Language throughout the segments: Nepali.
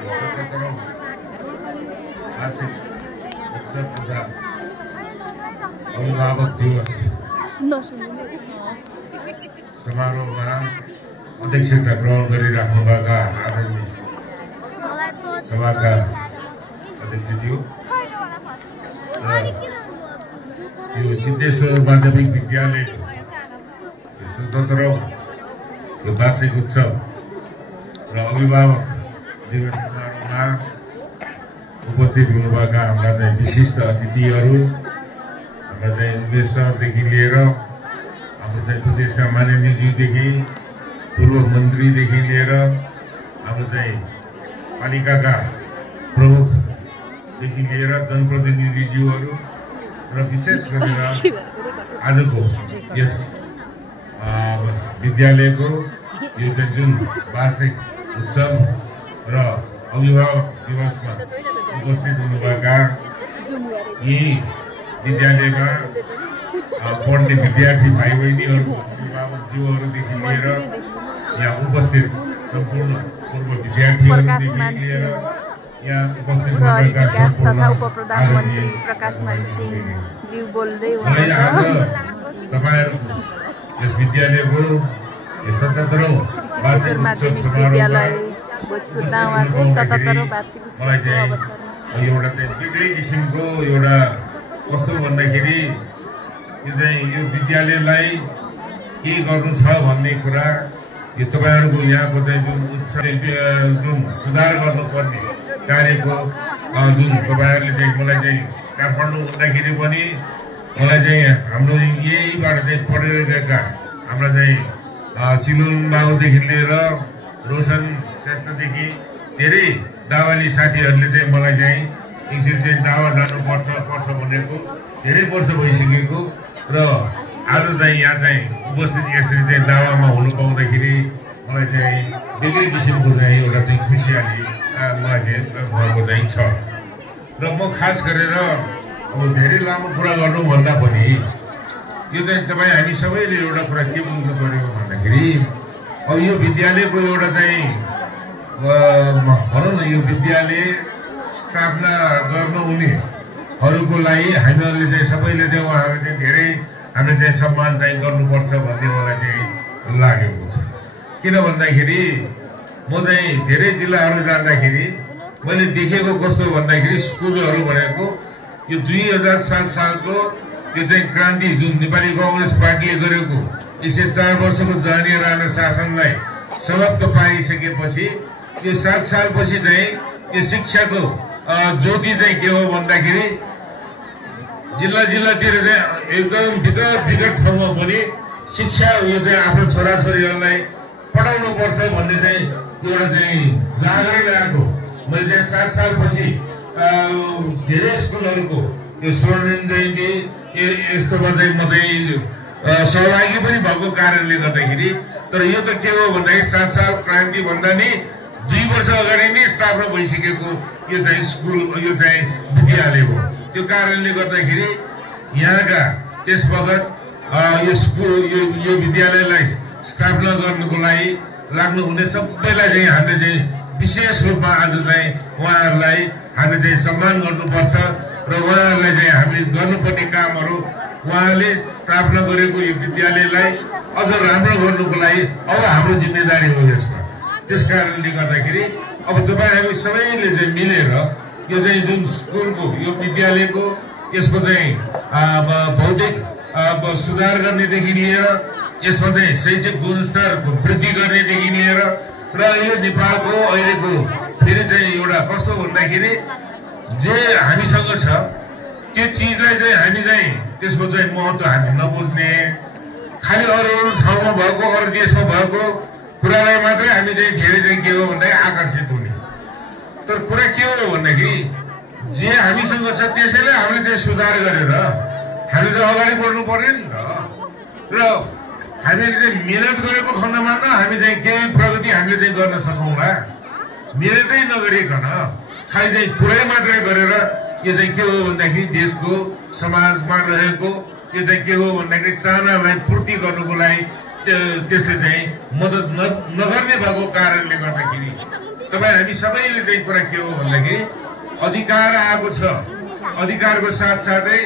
17औं वार्षिक उत्सव तथा अभिभावक दिवस समारोहमा अध्यक्षता ग्रहण गरिराख्नुभएका आदरणीय सभाका अध्यक्षज्यू यो सिद्धेश्वर माध्यमिक विद्यालयको 17औं वार्षिक उत्सव र अभिभावक दिवस समारोहमा उपस्थित हुनुभएका हाम्रा चाहिँ विशिष्ट अतिथिहरू, हाम्रा चाहिँ इन्भेस्टरदेखि लिएर हाम्रो चाहिँ प्रदेशका माननीयज्यूदेखि पूर्व मन्त्रीदेखि लिएर हाम्रो चाहिँ पालिकाका प्रमुखदेखि लिएर जनप्रतिनिधिज्यूहरू र विशेष गरेर आजको यस विद्यालयको यो चाहिँ जुन वार्षिक उत्सव र अभिभावक दिवसमा उपस्थित हुनुभएका यी विद्यालयमा पढ्ने विद्यार्थी भाइ बहिनीहरू, अभिभावकज्यूहरूदेखि लिएर यहाँ उपस्थित सम्पूर्ण पूर्व विद्यार्थीहरूदेखि लिएर यहाँ उपस्थित हुनुभएका तथा उपप्रधानमन्त्री प्रकाशमान सिंहज्यू बोल्दै हुनुहुन्छ। तपाईहरुको यस विद्यालयको 17औं वार्षिक उत्सव समारोहमा भोजपुर दावाको 17औं वार्षिक उत्सवको अवसरमा एउटा चाहिँ दुईटै किसिमको एउटा कस्तो भन्दाखेरि यो चाहिँ यो विद्यालयलाई के गर्नु छ भन्ने कुरा यो तपाईहरुको यहाँको चाहिँ जुन उत्सव जुन सुधार गर्नुपर्ने कार्यको जुन तपाईहरुले चाहिँ मलाई चाहिँ काठमाडौँ हुँदाखेरि पनि मलाई चाहिँ हाम्रो यहीबाट चाहिँ पढेर गएका हाम्रा चाहिँ सिलोन बाबुदेखि लिएर रोशन श्रेष्ठदेखि धेरै दावाली साथीहरूले चाहिँ मलाई चाहिँ यसरी चाहिँ दावा जानुपर्छ भनेको धेरै वर्ष भइसकेको र आज चाहिँ यहाँ चाहिँ उपस्थित यसरी चाहिँ दावामा हुनु पाउँदाखेरि मलाई चाहिँ बेग्लै किसिमको चाहिँ एउटा चाहिँ खुसियाली मलाई चाहिँ भएको चाहिँ छ र म खास गरेर अब धेरै लामो कुरा गर्नुभन्दा पनि यो चाहिँ तपाईँ हामी सबैले एउटा कुरा के बुझ्नु पर्यो भन्दाखेरि अब यो विद्यालयको एउटा चाहिँ भनौँ न यो विद्यालय स्थापना गर्नु हुनेहरूको लागि हामीहरूले चाहिँ सबैले चाहिँ उहाँहरू चाहिँ धेरै हामीले चाहिँ सम्मान चाहिँ गर्नुपर्छ भन्ने मलाई चाहिँ लागेको छ। किन भन्दाखेरि म चाहिँ धेरै जिल्लाहरू जाँदाखेरि मैले देखेको कस्तो भन्दाखेरि स्कुलहरू भनेको यो 2007 सालको यो चाहिँ क्रान्ति जुन नेपाली कांग्रेस पार्टीले गरेको 104 वर्षको जहनीय राणा शासनलाई समाप्त पारिसकेपछि यो 7 सालपछि चाहिँ यो शिक्षाको ज्योति चाहिँ के हो भन्दाखेरि जिल्लातिर चाहिँ एकदम विगत ठाउँमा पनि शिक्षा यो चाहिँ आफ्नो छोराछोरीहरूलाई पढाउनु पर्छ भन्ने चाहिँ एउटा चाहिँ जागरण आएको। मैले चाहिँ 7 सालपछि धेरै स्कुलहरूको यो स्वर्णिम जयन्ती यस्तोमा चाहिँ म चाहिँ सहभागी पनि भएको कारणले गर्दाखेरि, तर यो त के हो भन्दाखेरि 7 साल क्रान्ति भन्दा नि 2 वर्ष अगाडि नै स्थापना भइसकेको यो चाहिँ स्कुल यो चाहिँ विद्यालय हो। त्यो कारणले गर्दाखेरि यहाँका त्यस वखत यो स्कुल यो विद्यालयलाई स्थापना गर्नुको लागि लाग्नु हुने सबैलाई चाहिँ हामीले चाहिँ विशेष रूपमा आज चाहिँ उहाँहरूलाई हामीले चाहिँ सम्मान गर्नुपर्छ र उहाँहरूलाई चाहिँ हामीले गर्नुपर्ने कामहरू उहाँले स्थापना गरेको यो विद्यालयलाई अझ राम्रो गर्नुको लागि अब हाम्रो जिम्मेदारी हो यसमा। त्यस कारणले गर्दाखेरि अब तपाईँ हामी सबैले चाहिँ मिलेर यो चाहिँ जुन स्कुलको यो विद्यालयको यसको चाहिँ भौतिक सुधार गर्नेदेखि लिएर यसमा चाहिँ शैक्षिक गुणस्तर वृद्धि गर्नेदेखि लिएर र अहिले नेपालको अहिलेको फेरि चाहिँ एउटा कस्तो भन्दाखेरि जे हामीसँग छ त्यो चिजलाई चाहिँ हामी चाहिँ त्यसको चाहिँ महत्त्व हामी नबुझ्ने, खालि अरू ठाउँमा भएको अरू देशमा भएको कुरालाई मात्रै हामी चाहिँ धेरै चाहिँ के हो भन्दाखेरि आकर्षित हुने। तर कुरा के हो भन्दाखेरि जे हामीसँग छ त्यसैलाई हामीले चाहिँ सुधार गरेर हामीले त अगाडि बढ्नु पर्यो नि त। र हामीले चाहिँ मिहिनेत गरेको खण्डमा त हामी चाहिँ केही प्रगति हामीले चाहिँ गर्न सकौँला। मिहिनेतै नगरिकन खालि चाहिँ कुरै मात्रै गरेर यो चाहिँ के हो भन्दाखेरि देशको समाजमा रहेको यो चाहिँ के हो भन्दाखेरि चाहनालाई पूर्ति गर्नुको लागि त्यसले चाहिँ मद्दत नगर्ने भएको कारणले गर्दाखेरि तपाईँ हामी सबैले चाहिँ कुरा के हो भन्दाखेरि अधिकार आएको छ, अधिकारको साथसाथै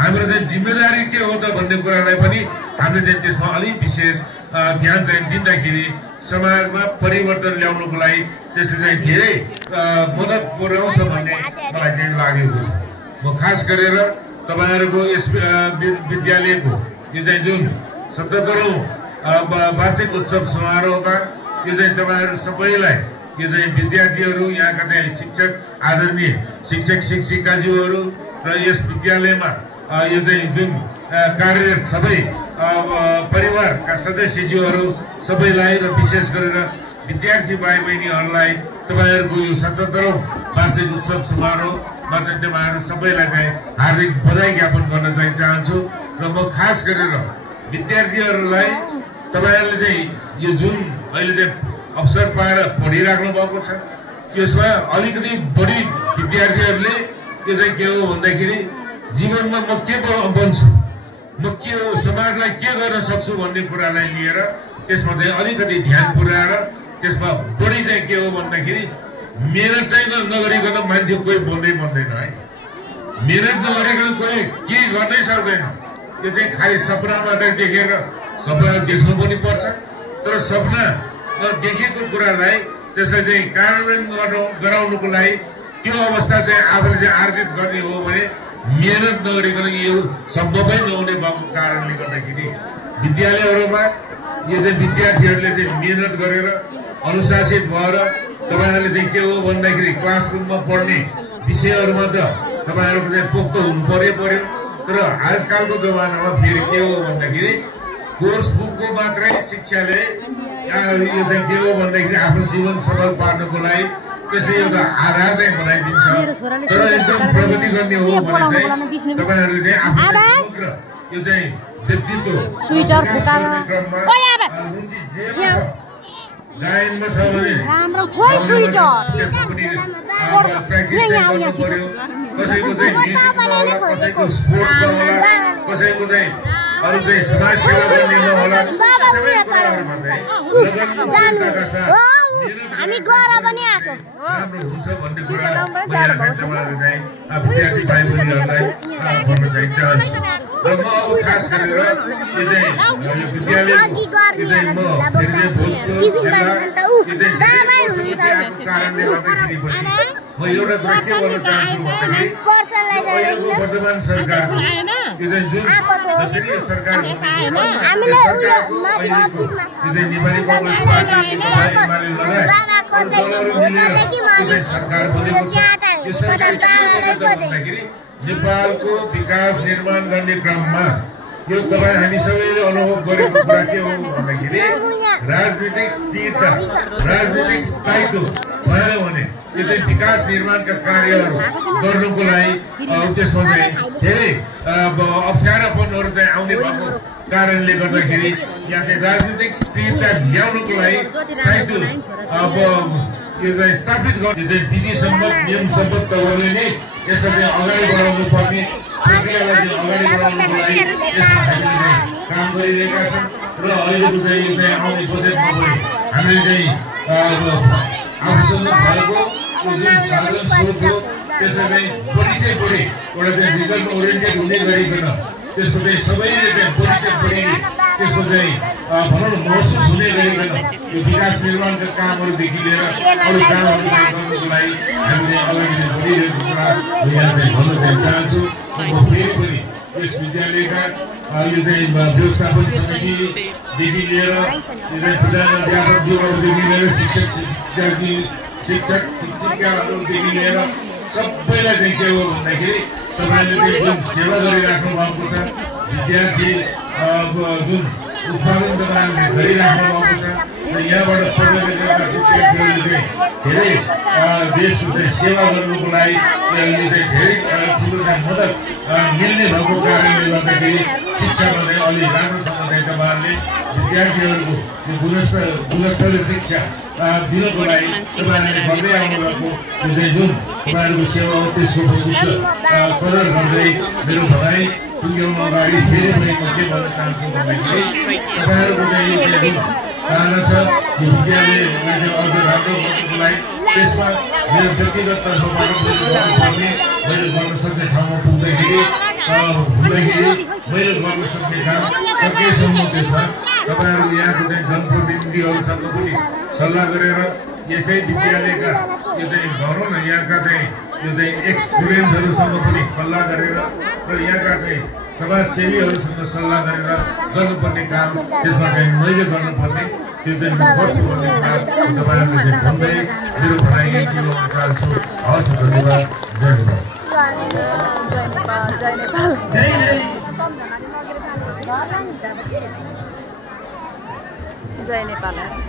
हाम्रो चाहिँ जिम्मेदारी के हो त भन्ने कुरालाई पनि हामीले चाहिँ त्यसमा अलिक विशेष ध्यान चाहिँ दिँदाखेरि समाजमा परिवर्तन ल्याउनुको लागि त्यसले चाहिँ धेरै मद्दत पुर्याउँछ भन्ने मलाई चाहिँ लागेको छ। म खास गरेर तपाईहरुको यस विद्यालयको यो चाहिँ जुन 77औं वार्षिक उत्सव समारोहमा यो चाहिँ तपाईहरु सबैलाई यो चाहिँ विद्यार्थीहरु यहाँका चाहिँ शिक्षक आदरणीय शिक्षक शिक्षिकाज्यूहरु र यस विद्यालयमा यो चाहिँ जुन कार्यरत सबै परिवारका सदस्यज्यूहरु सबैलाई र विशेष गरेर विद्यार्थी भाइ बहिनीहरुलाई तपाईहरुको यो 77औं वार्षिक उत्सव समारोहमा चाहिँ तपाईहरु सबैलाई चाहिँ हार्दिक बधाई ज्ञापन गर्न चाहिँ चाहन्छु र म खास गरेर विद्यार्थीहरुलाई तपाईहरुले चाहिँ यो जुन अहिले चाहिँ अवसर पाएर पढिराख्नु भएको छ यसमा अलिकति बढी विद्यार्थीहरुले यो चाहिँ के हो भन्दाखेरि जीवनमा म के बन्छु, म के हो, समाजलाई के गर्न सक्छु भन्ने कुरालाई लिएर त्यसमा चाहिँ अलिकति ध्यान पुर्याएर त्यसमा बढी चाहिँ के हो भन्दाखेरि मेहनत चाहिँ नगरिकन मान्छे कोही बन्दैन है। मेहनत नगरिकन कोही के गर्नै सक्दैन। यो चाहिँ खाली सपना मात्र देखेर सपना देख्नु पनि पर्छ, तर सपना देखेको कुरालाई त्यसलाई चाहिँ कार्यान्वयन गराउनुको लागि त्यो अवस्था चाहिँ आफूले चाहिँ आर्जित गर्ने हो भने मेहनत नगरिकन यो सम्भवै नहुने भएको कारणले गर्दाखेरि विद्यालयहरुमा यो चाहिँ विद्यार्थीहरुले चाहिँ मेहनत गरेर अनुशासित भएर तपाईहरुले चाहिँ के हो भन्दाखेरि क्लासरुममा पढ्ने विषयहरुमा त तपाईहरुको चाहिँ पोख्त हुनु पर्यो, तर आजकलको जमानामा फेरि के हो भन्दाखेरि कोर्स बुकको मात्रै शिक्षाले यो चाहिँ के हो भन्दाखेरि आफ्नो जीवन सफल पार्नको लागि त्यसले एउटा आधार चाहिँ बनाइदिन्छ। तर एकदम प्रगति गर्ने हो भने चाहिँ तपाईहरुले चाहिँ आफ्नो यो चाहिँ व्यक्तित्व स्विचर फुटाएर गायनमा छ भने राम्रो खोइ स्विचर त्यसको पनि प्र्याक्टिस गर्नु पर्यो। कसैको चाहिँ म्युजिकमा होला, कसैको स्पोर्ट्समा होला, कसैको चाहिँ अरु चाहिँ समाज सेवा गर्नेमा होला, सबै कुराहरुमा चाहिँ लगनका साथ हामी गएर पनि आको राम्रो हुन्छ भन्ने कुरा मैले चाहिँ तपाईहरुले चाहिँ विद्यार्थी भाइ बहिनीहरुलाई भन्न चाहिँ चाहन्छु। र म अब खास गरेर यो चाहिँ यो विद्यालयको यो चाहिँ म फेरि चाहिँ भोजपुर जिल्ला यो चाहिँ कारणले गर्दाखेरि पनि म एउटा कुरा के भन्न चाहन्छु भन्दाखेरि अहिलेको वर्तमान सरकारको यो चाहिँ जुन जसरी यो सरकार हामीले यो चाहिँ नेपाली कांग्रेस पार्टी एमाले लगायत सरकार बनेको छ। यो सरकार के भन्दाखेरि नेपालको विकास निर्माण गर्ने क्रममा यो तपाईं हामी सबैले अनुभव गरेको कुरा के हो भन्दाखेरि राजनीतिक स्थिरता, राजनीतिक स्थायित्व भएन भने यो चाहिँ विकास निर्माणका कार्यहरू गर्नुको लागि त्यसमा चाहिँ धेरै अप्ठ्यारापनहरू चाहिँ आउने भएको कारणले गर्दाखेरि यहाँ चाहिँ राजनीतिक स्थिरता ल्याउनुको लागि स्थायित्व अब यो चाहिँ स्थापित गर्ने चाहिँ विधि सम्मत नियम सम्मत तवरले नै यसलाई चाहिँ अगाडि बढाउनु पर्ने प्रक्रियालाई चाहिँ अगाडि बढाउनुको लागि यसमा हामीले चाहिँ काम गरिरहेका छौँ। र अहिलेको चाहिँ यो चाहिँ आउने बजेटमा पनि हामीले चाहिँ आफूसँग भएको जुन साधन स्रोत हो त्यसलाई चाहिँ बढी चाहिँ बढी एउटा चाहिँ रिजल्ट ओरिएन्टेड हुने गरिकन त्यसको चाहिँ सबैले चाहिँ बढी चाहिँ बढी त्यसको चाहिँ भनौँ न महसुस हुने गरिकन यो विकास निर्माणका कामहरूदेखि लिएर अरू कामहरू चाहिँ गर्नुको लागि हामीले अगाडि बढिरहेको कुरा यहाँ चाहिँ भन्न चाहिँ चाहन्छु। म फेरि पनि यस विद्यालयका यो चाहिँ व्यवस्थापन समितिदेखि लिएर यो चाहिँ प्रधानाध्यापकज्यूहरूदेखि लिएर शिक्षक शिक्षिकाहरूदेखि लिएर सबैलाई चाहिँ के हो भन्दाखेरि तपाईले चाहिँ जुन सेवा गरिराख्नु भएको छ, विद्यार्थी जुन उत्पादन तपाईँहरूले गरिराख्नु भएको छ र यहाँबाट पढेर गएका विद्यार्थीहरूले चाहिँ धेरै देशको चाहिँ सेवा गर्नुको लागि यो चाहिँ धेरै ठुलो चाहिँ मद्दत मिल्ने भएको कारणले गर्दाखेरि शिक्षामा चाहिँ अलि राम्रोसँग चाहिँ तपाईँहरूले विद्यार्थीहरूको यो गुणस्तरीय शिक्षा दिनको लागि तपाईँहरूले गर्दै आउनुभएको यो चाहिँ जुन तपाईँहरूको सेवा हो त्यसको उच्च कदर गर्दै मेरो भनाइ टुङ्ग्याउनु अगाडि फेरि पनि म के भन्न चाहन्छु भन्दाखेरि तपाईँहरूको चाहिँ यो जुन चाहना छ यो विद्यालयलाई चाहिँ अझ राम्रो गर्नुको लागि त्यसमा मेरो व्यक्तिगत तर्फबाट मैले गर्न सक्ने ठाउँमा पुग्दाखेरि मैले गर्न सक्ने काम सकेसम्म त्यो छ। तपाईँहरू यहाँको चाहिँ जनप्रतिनिधिहरूसँग पनि सल्लाह गरेर यसै विद्यालयका यो चाहिँ भनौँ न यहाँका चाहिँ यो चाहिँ एक्सपिरियन्सहरूसँग पनि सल्लाह गरेर र यहाँका चाहिँ समाजसेवीहरूसँग सल्लाह गरेर गर्नुपर्ने काम त्यसमा चाहिँ मैले गर्नुपर्ने त्यो चाहिँ म गर्छु भन्ने कुरा तपाईँहरूले चाहिँ भन्दै मेरो भनाइ यति गर्न चाहन्छु। हवस्, धन्यवाद। जय नेपाल। जय नेपाल। जय नेपाल।